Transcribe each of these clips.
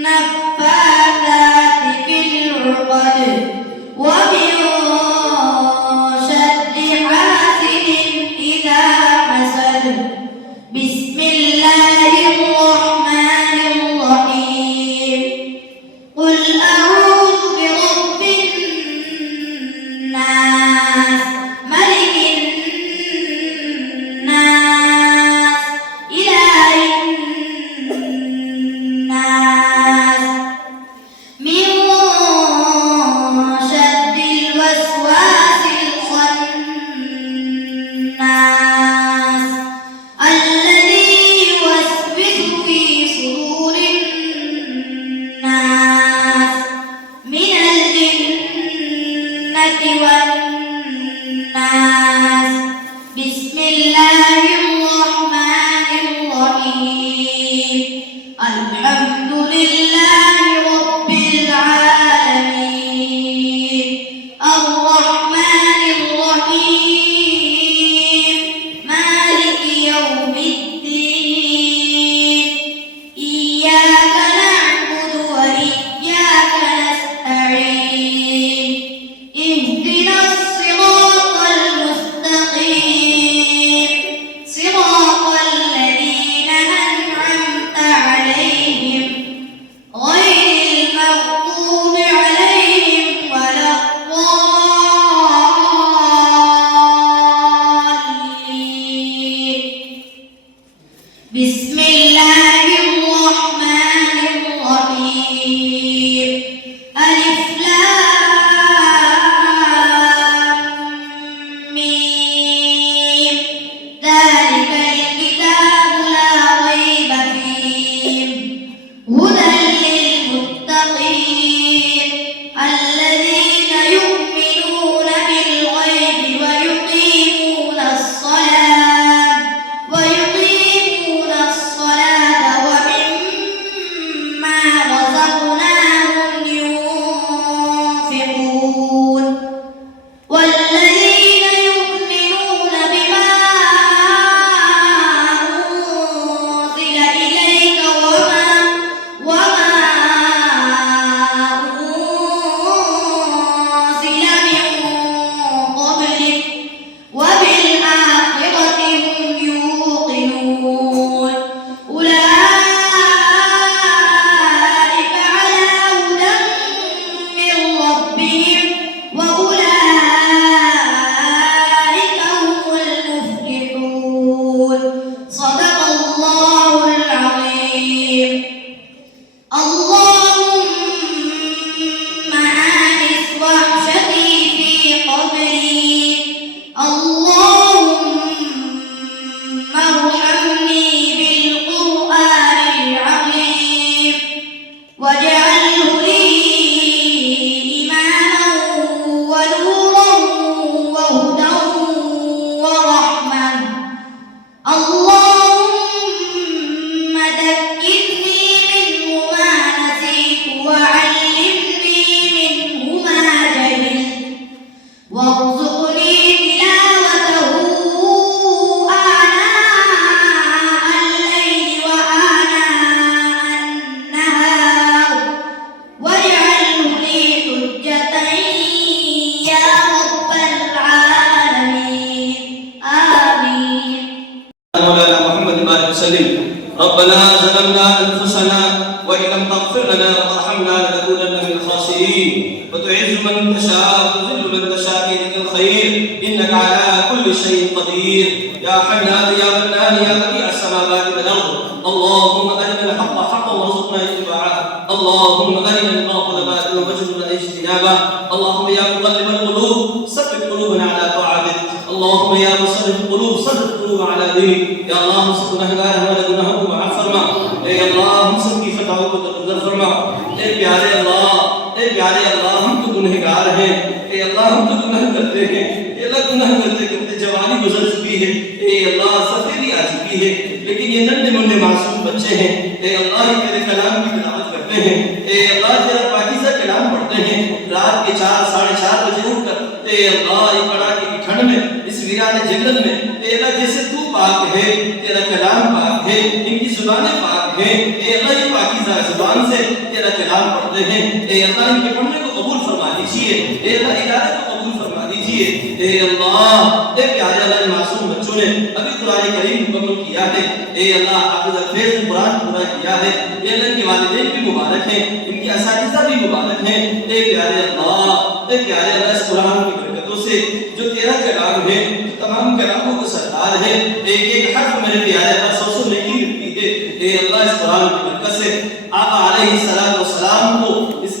النفاثات في العقد ومن شر حاسد إذا حسد. بسم الله الرحمن الرحيم. قل أعوذ برب الناس ملك الناس إله الناس من شر الوسواس الخناس الذي يوسوس في صدور الناس من الجنة والناس. بسم الله الرحمن الرحيم. الحمد لله رب العالمين الرحمن الرحيم مالك يوم الدين إياك نعبد وإياك نستعين اهدنا الصراط المستقيم صراط الذين أنعمت عليهم غير المغضوب عليهم ولا الضالين. بسم الله الرحمن الرحيم. ألف لام ميم ذلك الكتاب لا ريب فيه هدى للمتقين الذين يؤمنون بالغيب ويقيمون الصلاة ومما رزقناهم ينفقون والذين يؤمنون بما أنزل إليك وما أنزل من قبلك وبالآخرة هم يوقنون أولئك على هدى من ربهم وأولئك هم المفلحون. صدق الله العظيم. اللهم آنس وحشتي في قبري اللهم ارحمني بالقرآن العظيم واجعله لي إماما ونورا وهدى ورحمة. اللهم ذكرني منه ما نسيت وعلمني منه ما جهلت وارزقني تلاوته آناء الليل وآناء النهار واجعله لي حجة يا رب العالمين آمين. مولانا محمد بارك وسلم. ربنا ظلمنا انفسنا وان لم تغفر لنا وترحمنا لنكونن من الخاسرين. وتعز من تشاء وتذل من تشاء بيدك الخير انك على كل شيء قدير. يا حنان يا منان يا بديع السماوات والارض. اللهم ارنا الحق حقا وارزقنا اتباعه. اللهم ارنا الباطل باطلا وارزقنا اجتنابه. اللهم يا مقلب القلوب ثبت قلوبنا على طاعتك. اللهم يا مصرف القلوب صرف قلوبنا على دينك. يا اللہ ہم سب گنہگار ہیں ہمارے گناہوں کو معاف فرما. اے اللہ ہم سب کی خطاؤں کو درگزر فرما. اے پیارے اللہ ہم تو گنہگار ہیں. اے اللہ ہم تو گناہ کرتے ہیں. اے اللہ گناہ کرتے کرتے جوانی گزر چکی ہے. اے اللہ سفیدی آ چکی ہے. لیکن یہ ننھے منھے معصوم بچے ہیں. اے اللہ یہ تیرے کلام کی تلاوت کرتے ہیں. اے اللہ تیرا پاکیزہ کلام پڑھتے ہیں. رات کے 4 ساڑھے 4 بجے اٹھ کر اے اللہ یہ کڑاکے کی ٹھنڈ میں اس ویران جنگل میں اے اللہ جیسے تو پاک ہے تیرا کلام پاک ہے ان کی زبانیں پاک ہیں. اے اللہ یہ پاکیزہ زبان قرآن سے تیرا کلام پڑھتے ہیں، اے اللہ ان کے پڑھنے کو قبول فرما دیجیے، اے اللہ ادارے کو قبول فرما دیجیے، اے اللہ اے پیارے اللہ معصوم بچوں نے ابھی قرآن کریم مکمل کیا ہے، اے اللہ حافظ الفیض نے قرآن پورا کیا ہے، اے اللہ ان کے والدین بھی مبارک ہیں، ان کے اساتذہ بھی مبارک ہیں، اے پیارے اللہ اس قرآن کی برکتوں سے جو تیرا کلام ہے، تمام کلاموں کا سردار ہے، ایک ایک حرف میرے پیارے اللہ 100 نیکی ملتی ہے، اے اللہ اس قرآن کی برکت سے آقا علیہ السلام کو اس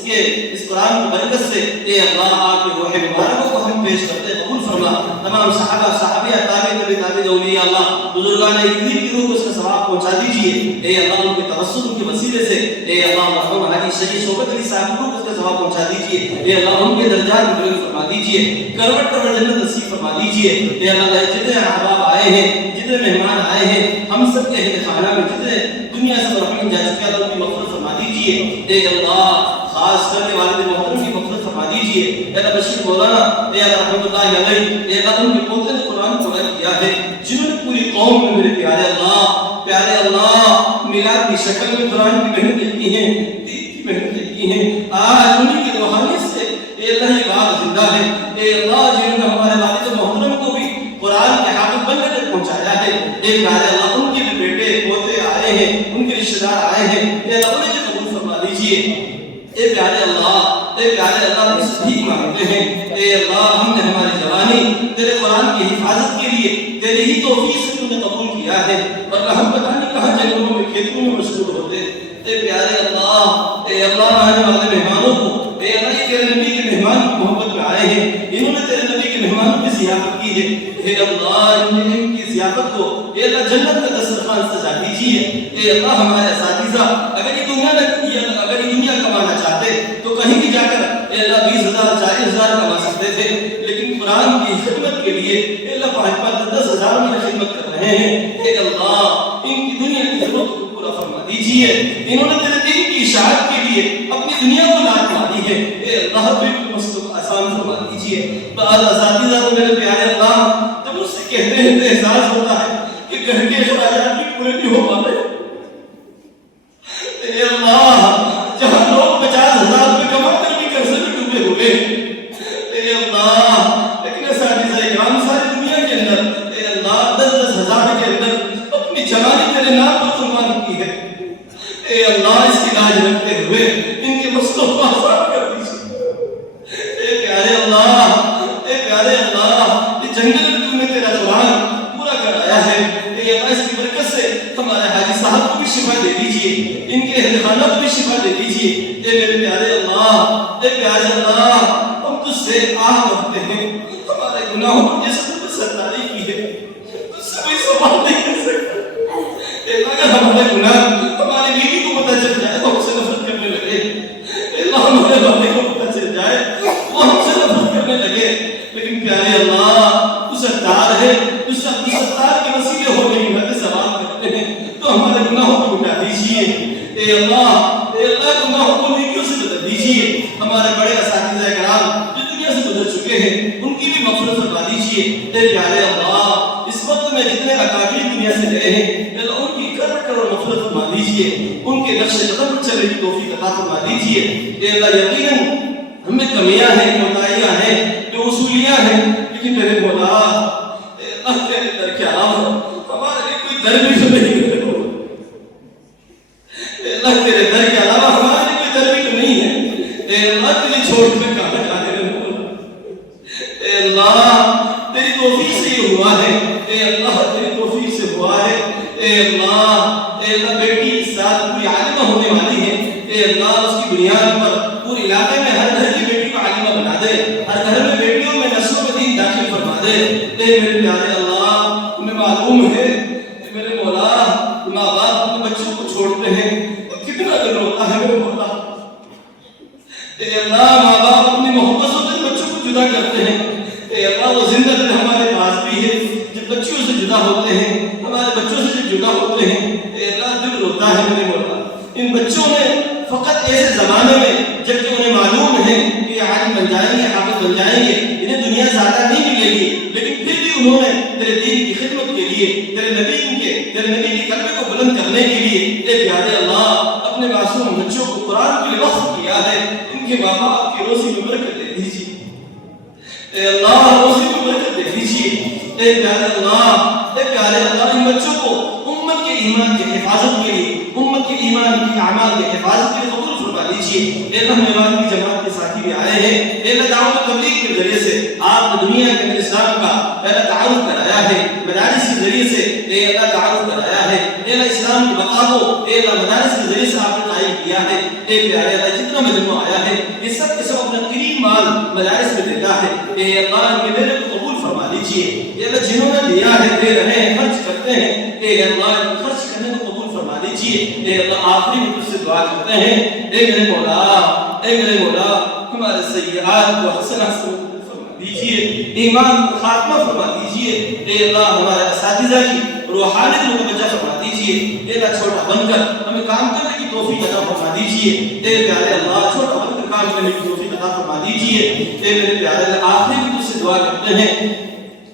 قرآن کی برکت سے اے اللہ آپ کے روح مبارکوں کو ہم پیش کرتے قبول فرما، تمام صحابہ صحابیہ تابعین اولیاء اللہ بزرگان دین کی روح کو اس کا ثواب پہنچا دیجیے، اے اللہ ان کے توسل ان کے وسیلے سے اے اللہ مرحوم حاجی شہید شوکت علی صاحب کو اس کا ثواب پہنچا دیجیے، اے اللہ ان کے درجات میں بلند فرما دیجیے، کروٹ کروٹ جنت نصیب فرما دیجیے، اے اللہ جتنے احباب آئے ہیں، جتنے مہمان آئے ہیں، ہم سب کے اہل خانہ میں جتنے دنیا سے مرحوم جا چکے ہیں ان کی مغفرت فرما دیجیے، اے اللہ خاص کر کے والد محترم کی مغفرت فرما دیجیے، اے اللہ بشیر مولانا اے اللہ رحمۃ اللہ علیہ، اے اللہ ان کے پوتے نے قرآن پڑھا کیا ہے، جنہوں نے پوری قوم میں میرے پیارے اللہ میلاد کی شکل میں قرآن کی محنت کی ہے، دین کی محنت کی ہے، آج انہی کی روحانیت سے اے اللہ یہ بات زندہ ہے، اے اللہ جنہوں نے ہمارے والد محترم کو بھی قرآن کے حافظ بننے تک پہنچایا ہے، اے پیارے اللہ ان کے بھی بیٹے پوتے آئے ہیں، ان کے رشتہ دار آئے ہیں، اے اللہ انہیں قبول فرما دیجیے، اے پیارے اللہ بس بھی مانگتے ہیں، اے اللہ ہم نے ہماری جوانی تیرے قرآن کی حفاظت کے لیے تیری ہی توفیق سے تو نے قبول کیا ہے، ورنہ ہم پتہ نہیں کہاں جنگلوں میں کھیتوں میں مشغول ہوتے، اے پیارے اللہ آنے والے مہمانوں کو اے اللہ یہ تیرے نبی کے مہمان کی محبت میں آئے ہیں، انہوں نے تیرے نبی کے مہمانوں کی ضیافت کی ہے، اے اللہ ان کی ضیافت کو اے اللہ جنت کا دسترخوان سجا دیجیے، اے اللہ ہمارے اساتذہ اگر یہ دنیا کمانا چاہتے تو کہیں بھی جا کر اے اللہ 20,000 40,000 کما سکتے تھے، لیکن قرآن کی خدمت کے لیے اے اللہ 5,000 10,000 میں خدمت کر رہے ہیں، اے اللہ ان کی دنیا کی ضرورت کو پورا فرما دیجیے، انہوں نے تیرے دین کی اشاعت کے لیے اپنی دنیا کو لات ماری ہے، اے اللہ بالکل مسلک آسان فرما دیجیے، بعض اساتذہ کو میرے پیارے اللہ جب مجھ سے کہتے ہیں تو احساس ہوتا ہے کہ گھر کے اخراجات بھی پورے نہیں ہو پاتے، اے اللہ جہاں لوگ 50,000 روپے کما کر بھی قرضے میں ڈوبے ہوئے، اے اللہ لیکن اساتذہ اکرام ساری دنیا کے اندر اے اللہ 10,000 کے اندر اپنی جوانی تیرے نام پر قربان کی ہے، اے اللہ اس کی لاج رکھتے ہوئے ان کے مسئلوں کو آسان کر دیجیے، اے پیارے اللہ یہ جنگل میں تم نے تیرا قرآن پورا کرایا ہے، اے اللہ اس کی برکت سے ہمارے حاجی صاحب کو بھی شفا دے دیجیے، ان کے اہل خانہ کو بھی شفا دے دیجیے، اے میرے پیارے اللہ ہم تجھ سے آہ کرتے ہیں، ہمارے گناہوں پر جیسے تم نے ستاری کی ہے تجھ سے کوئی سوال نہیں کر سکتا، اے اللہ اگر ہمارے گناہ ہماری بیوی کو پتہ چل جائے وہ ہم سے نفرت کرنے لگے، اے اللہ ہمارے والے کو پتہ چل جائے وہ ہم سے نفرت کرنے لگے، لیکن پیارے اللہ تو ستار ہے، تو ستار کے وسیلے ہونے کی وجہ سے سوال کرتے ہیں تو ہمارے گناہوں کو مٹا دیجیے، اے اللہ گناہوں کو نیکیوں سے بدل دیجیے، ہمارے بڑے اساتذہ کرام جو دنیا سے گزر چکے ہیں ان کی بھی مغفرت فرما دیجیے، اے پیارے اللہ اس وقت میں جتنے اکابر دنیا سے گئے ہیں اے اللہ ان کی کروڑ مغفرت فرما دیجیے، ان کے نقش قدم پر چلنے کی توفیق عطا فرما دیجیے، اے اللہ یقیناً ہمیں کمیاں ہیں کوتاہیاں ہیں جو اصولیاں ہیں، لیکن میرے مولا اے اللہ تیرے در کے علاوہ ہمارے لیے کوئی در بھی تو نہیں ہے، اے اللہ تیرے در کے علاوہ ہمارے لیے کوئی در بھی تو نہیں ہے، اے اللہ تیری چھوڑ میں کہاں جانے میں مولا، اے اللہ تیری توفیق سے یہ ہوا ہے، اے اللہ تیری توفیق سے ہوا ہے، اے اللہ بیٹی اس ساتھ پوری عالمہ ہونے والی ہے، اے اللہ اس کی بنیاد پر پورے علاقے میں ہر گھر کی بیٹی کو عالمہ بنا دے، ہر گھر میں بیٹیوں میں نسلوں میں دین داخل فرما دے، اے میرے پیارے اللہ تمہیں معلوم ہے کہ میرے مولا ماں باپ اپنے بچوں کو چھوڑتے ہیں تو کتنا دل ہوتا ہے میرے مولا، اے اللہ ماں باپ اپنی محبتوں سے بچوں کو جدا کرتے ہیں، اے اللہ وہ زندہ دل ہمارے پاس بھی ہے، جب بچوں سے جدا ہوتے ہیں ہمارے بچوں سے جب جدا ہوتے ہیں اے اللہ دل روتا ہے میرے مولا، ان بچوں نے فقط ایسے زمانے میں جب کہ انہیں معلوم ہے کہ یہ عالم بن جائیں گے، حافظ بن جائیں گے، انہیں دنیا زیادہ نہیں ملے گی، لیکن پھر بھی انہوں نے تیرے دین کی خدمت کے لیے، تیرے نبی کے کلمے کو بلند کرنے کے لیے اے پیارے اللہ اپنے معصوم بچوں کو قرآن کے لیے وقف کیا ہے، ان کے ماں باپ کی روزی میں برکت دے دیجیے اے اللہ، روزی میں برکت دے دیجیے اے پیارے اللہ ان بچوں کو امت کے ایمان کی حفاظت کے لیے، امت کے ایمان کی اعمال کی حفاظت کے لیے قبول فرما دیجیے اے اللہ۔ میوان کی جماعت کے ساتھی بھی آئے ہیں اے اللہ، دعوت و تبلیغ کے ذریعے سے آپ نے دنیا کے اندر اسلام کا پہلا تعارف کرایا ہے، مدارس کے ذریعے سے اے اللہ تعارف کرایا ہے اے اللہ، اسلام کی بقا کو اے اللہ مدارس کے ذریعے سے آپ نے قائم کیا ہے اے پیارے اللہ۔ جتنا مجموعہ آیا ہے یہ سب کے سب اپنا قریب مال مدارس میں دیتا ہے اے اللہ، ان کے میرے کو قبول فرما دیجیے اے اللہ، جنہوں نے دیا ہے، دے رہے ہیں، خرچ کرتے ہیں اے اللہ، خرچ کرنے کو قبول فرما دیجیے اے اللہ۔ آخری میں تجھ سے دعا کرتے ہیں اے میرے مولا ہمارے سیئات کو حسنات فرما دیجیے، ایمان کو خاتمہ فرما دیجیے اے اللہ۔ ہمارے اساتذہ کی روحانیت کو متوجہ فرما دیجیے اے اللہ، چھوٹا بن کر ہمیں کام کرنے کی توفیق عطا فرما دیجیے اے پیارے اللہ، چھوٹا بن کر کام کرنے کی توفیق عطا فرما دیجیے اے میرے پیارے اللہ۔ آخری میں تجھ سے دعا کرتے ہیں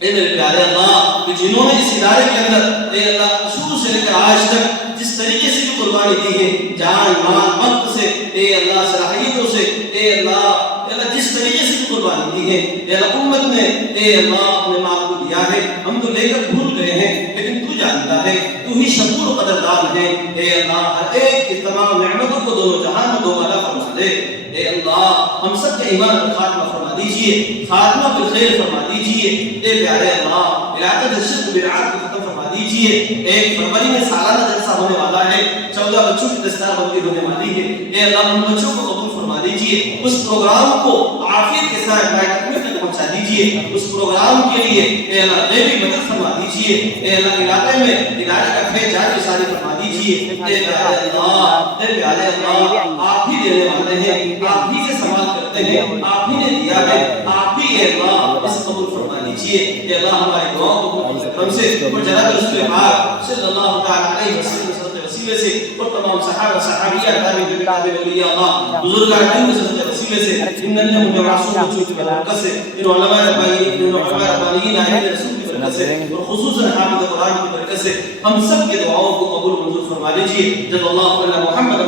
اے میرے پیارے اللہ کہ جنہوں نے اس ادارے کے اندر اے اللہ شروع سے لے کر آج تک جس طریقے سے بھی قربانی دی ہے، جان مال وقت سے اے اللہ، صلاحیتوں سے اے اللہ جس طریقے سے بھی قربانی دی ہے اے اللہ، امت نے اے اللہ اپنے مال کو دیا ہے، ہم تو لے کر بھول گئے ہیں، لیکن تو جانتا ہے، تو ہی شکور و قدردان ہے اے اللہ۔ ہر ایک کی تمام نعمتوں کو دونوں جہان میں دوبارہ فرما دے اے اللہ۔ ہم سب کے ایمان پر خاتمہ فرما دیجیے، خاتمہ پر خیر فرما دیجیے اے پیارے اللہ۔ علاقہ شرک بدعات کو ختم فرما دیجیے۔ 1 فروری میں سالانہ جلسہ ہونے والا ہے، 14 بچوں کی دستار بندی ہونے والی ہے اے اللہ، ان بچوں کو قبول فرما دیجیے۔ اس پروگرام کو عافیت کے ساتھ بیٹھ تک پہنچا دیجیے، اس پروگرام کے لیے اے اللہ غیبی مدد فرما دیجیے اے اللہ۔ علاقے میں ادارے کا خیر جاری ساری فرما دیجیے اے پیارے اللہ۔ اے پیارے اللہ، آپ ہی دینے والے ہیں، آپ ہی سے سوال کرتے ہیں، آپ ہی نے دیا ہے، آپ ہی اے اللہ اس قبول فرما دیجیے اے اللہ۔ ہماری دعاؤں کو ہم سے اور جناب رسول پاک صلی اللہ تعالی علیہ وسلم وسیلے سے اور تمام صحابہ صحابیات تابعین تابعین اولیاء اللہ بزرگان دین کے وسیلے سے ان اللہ معصوم وجود کی برکت سے ان علماء ربانیین آئے رسول کی برکت سے اور خصوصا حافظ قرآن کی برکت سے ہم سب کے دعاؤں کو قبول منظور فرما لیجیے۔ جزا اللہ علی محمد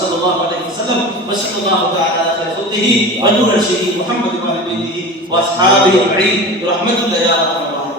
صلی اللہ علیہ وسلم وصلی اللہ تعالی علی خلقہ ونور شیخ محمد وعلی آلہ واصحابہ اجمعین برحمتک یا ارحم الراحمین۔